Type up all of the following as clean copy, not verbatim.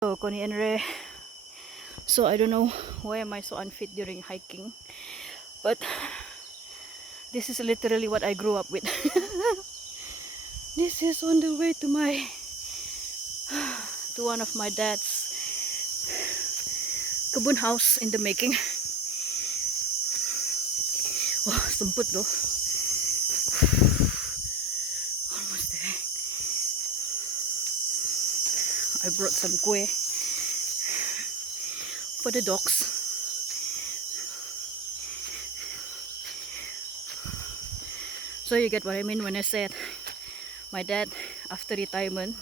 So, Connie and Re. So, I don't know why am I so unfit during hiking. But this is literally what I grew up with. This is on the way to one of my dad's kabun house in the making. Oh, sumput though. Almost there. I brought some kue for the dogs. So you get what I mean when I said my dad after retirement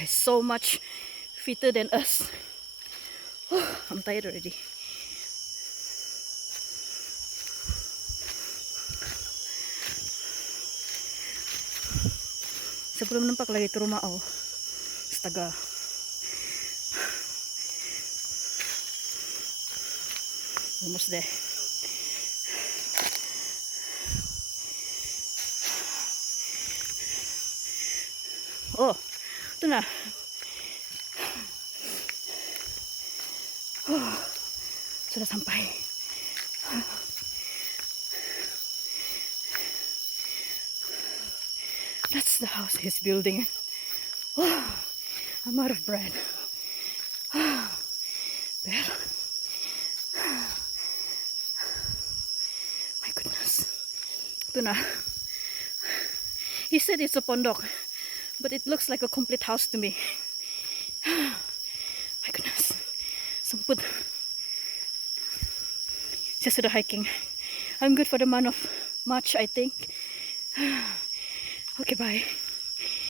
is so much fitter than us. I'm tired already. Sebelum nampak lagi ke rumah oh. Astaga. Almost there. Oh, itu na. Oh, sudah sampai. That's the house he's building. Oh, I'm out of breath. Pero, my goodness. Ito na. He said it's a pondok, but it looks like a complete house to me. My goodness. Sumput. Just sudah hiking. I'm good for the month of March, I think. Okay, bye.